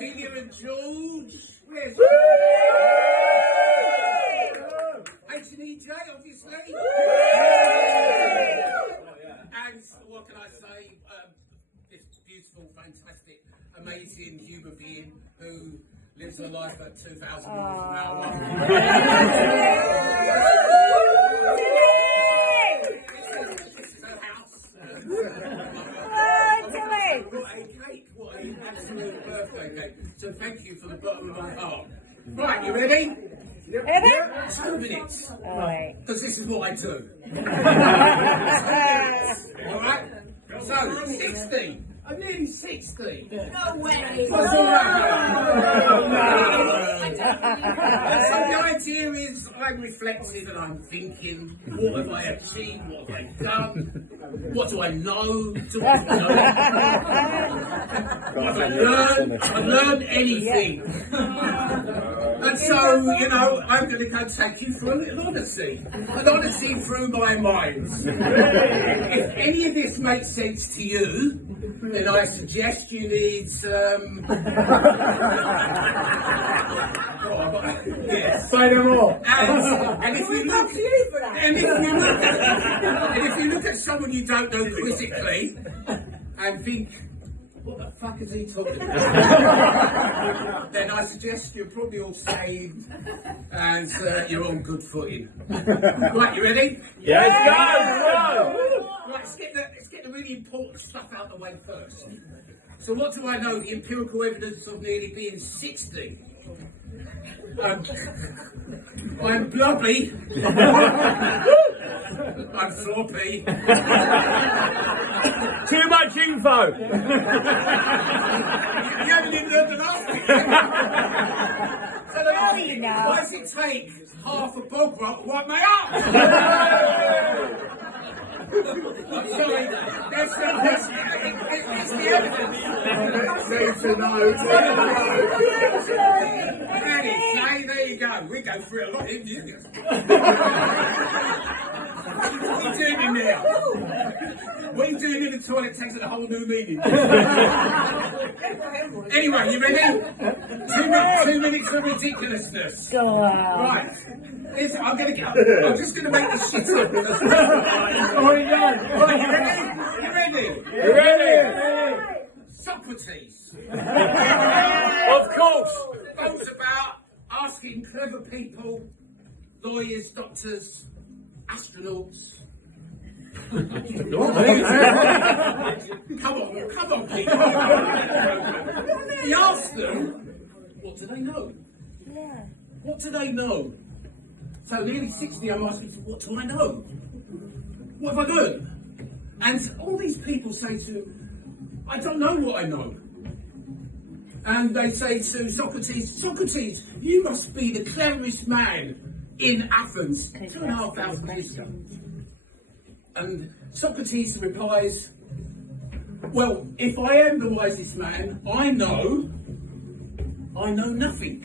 Celia and George. Where's H&EJ, obviously. And what can I say? This beautiful, fantastic, amazing human being who lives her life at 2,000 miles an hour. This is her house. What a cake, what an absolute birthday cake. So thank you from the bottom of my heart. Right, you ready? Yep. 2 minutes. Alright. Because this is what I do. Alright? So, 60. I'm nearly 60. No way. So the idea is I'm reflecting and I'm thinking, what have I achieved? What have I done? What do I know? What have I learned? I've learned anything. And so, you know, I'm going to go take you through a little odyssey. An odyssey through my mind. If any of this makes sense to you, then I suggest you need some... Yes. Say no more. And if you look at someone you don't know quizzically and think, what the fuck is he talking about? Then I suggest you're probably all saved and you're on good footing. Right, you ready? Yes, go! Right, let's get the really important stuff out of the way first. So what do I know? The empirical evidence of nearly being 60. I'm blobby. I'm floppy. Too much info. You haven't even heard the last bit. So why does it take half a bog rock to wipe my ass? I'm sorry, that's the evidence. There you go. We go through a lot, didn't you? What are you doing in there? What are you doing in the toilet takes a whole new meaning. Anyway, you ready? 2 minutes of ridiculousness. Go on. Right. I'm just gonna make this shit up. Right, You ready? you ready? Socrates. Of course. Those about asking clever people, lawyers, doctors, astronauts. Come on, people. He asked them, what do they know? Yeah. What do they know? So nearly 60, I'm asking, what do I know? What have I learned? And all these people say to him, I don't know what I know. And they say to Socrates, you must be the cleverest man in Athens 2,500 years ago. And Socrates replies, well, if I am the wisest man, I know nothing.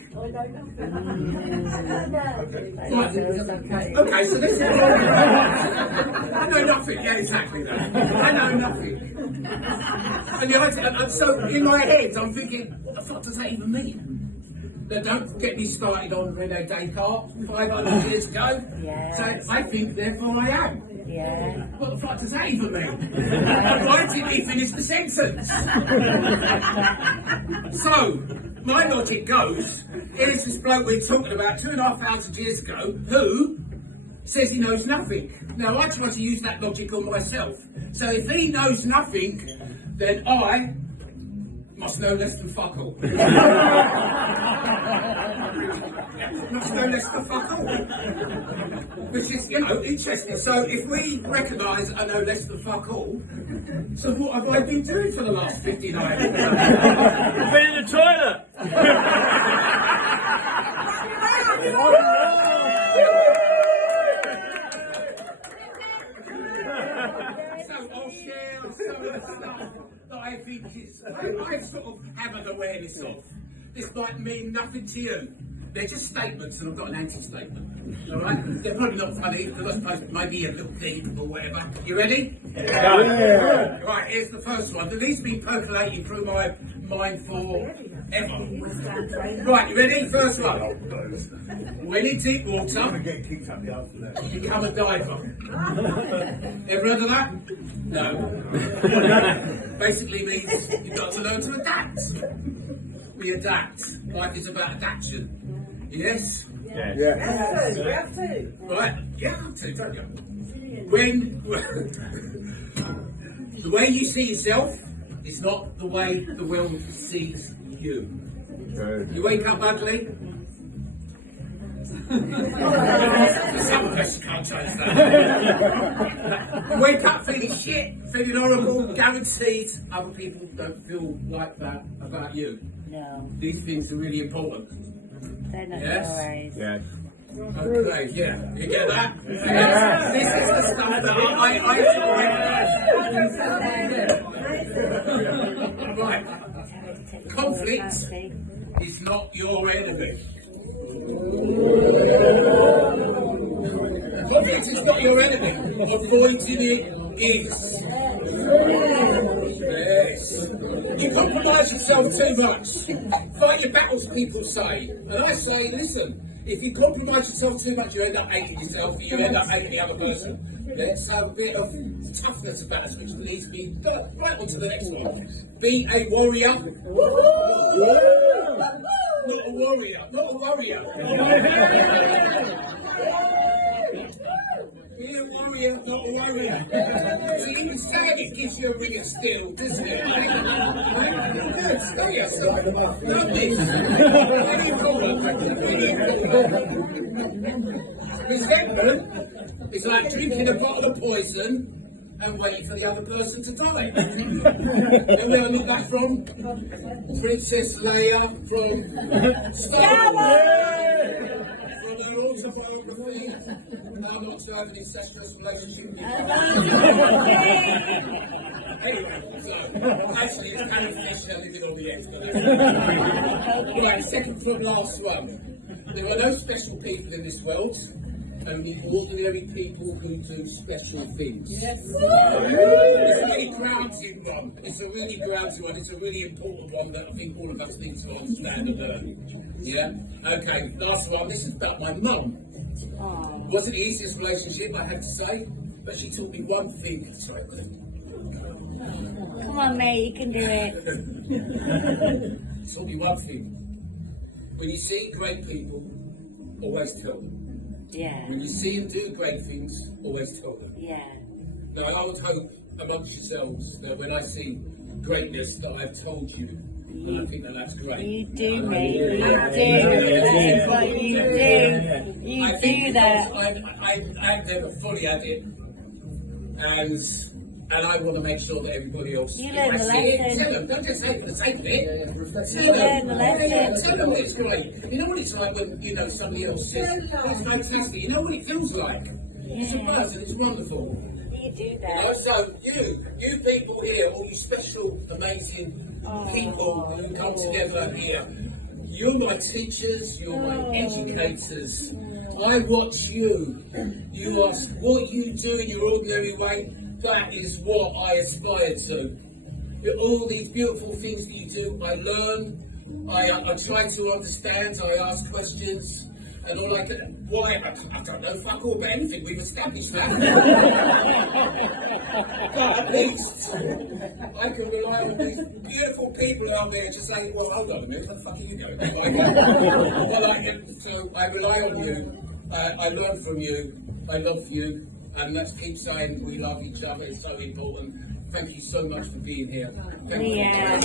Okay, so this is I know nothing. Yeah, exactly that. I know nothing. And so in my head, I'm thinking, what the fuck does that even mean? Now, don't get me started on Rene Descartes 500 years ago. Yes. So I think, therefore I am. Yeah. What the fuck does that even mean? Why didn't he finish the sentence? So, my logic goes, here's this bloke we're talking about 2,500 years ago who says he knows nothing. Now, I try to use that logic on myself. So, if he knows nothing, then I must know less than fuck all. Must know less than fuck all. Which is, interesting. So if we recognise I know less than fuck all, so what have I been doing for the last 59 years? You've been in the toilet. So I'll share some of the stuff that I think is, I sort of have an awareness of. This might mean nothing to you. They're just statements, and I've got an anti-statement. All right? They're probably not funny, because I'm supposed to maybe a little deep or whatever. You ready? Yeah. Right, here's the first one. These have been percolating through my mind for ever. Right, you ready? First one. When in deep water, you become a diver. Ever heard of that? No. Basically means you've got to learn to adapt. We adapt. Life is about adaptation. Yes? Yes. We have to. Right? Yeah, I have to, don't you? When the way you see yourself is not the way the world sees you. You wake up ugly. Some person can't change that. You wake up feeling shit, feeling horrible. Guaranteed, other people don't feel like that about you. No, These things are really important. they're not Yes? always. Yes. Okay, yeah, you get that? Yes. This is the stuff that right. Conflict is not your enemy. Conflict is not your enemy. Avoiding it is. Yes. You compromise yourself too much. Fight your battles, people say. And I say, listen, if you compromise yourself too much, you end up hating yourself, you end up hating the other person. Let's have a bit of toughness about us, which leads me right on to the next one. Be a warrior. Not a warrior, not a warrior. Be a warrior, not a warrior. So even saying it gives you a ring of steel, doesn't it? Good, oh yes, lovely. Resentment is like drinking a bottle of poison and waiting for the other person to die. And where I got that from? Princess Leia from Star Wars. From her autobiography. I'm not to have an incestuous relationship with you. Anyway, so actually it's kind of Fisher living on the edge. Right, second from last one. There are no special people in this world. Only ordinary people who do special things. Yes. It's a really grounding one. It's a really grounding one. It's a really important one that I think all of us need to understand and learn. Yeah? Okay, last one. This is about my mum. Wasn't the easiest relationship, I have to say, but she taught me one thing. Sorry, Come on, mate, you can do it. She taught me one thing. When you see great people, always tell them. Yeah, When you see them do great things, always tell them. yeah. Now, I would hope amongst yourselves that when I see greatness that I've told you, and I think that that's great. You do, mate. You do. That's what you do. You I think do that. I've never fully had it, and I want to make sure that everybody else. You if learn I the see it, lesson. tell them. Don't just say it for the sake of it. You learn the lesson. Tell them it's great. You know what it's like when somebody else says it's fantastic. You know what it feels like. It's a buzz and it's wonderful. You do You know, that. so you people here, all you special, amazing people who come together here, you're my teachers, you're my educators. I watch you. You are what you do in your ordinary way. That is what I aspire to. All these beautiful things that you do, I learn. I try to understand. I ask questions. And all I can, why? I don't know fuck all about anything. We've established that. But at least I can rely on these beautiful people out there to say, well, hold on a minute, where the fuck are you going? So I rely on you. I learn from you. I love you. And let's keep saying we love each other. It's so important. Thank you so much for being here. Thank you. Yeah.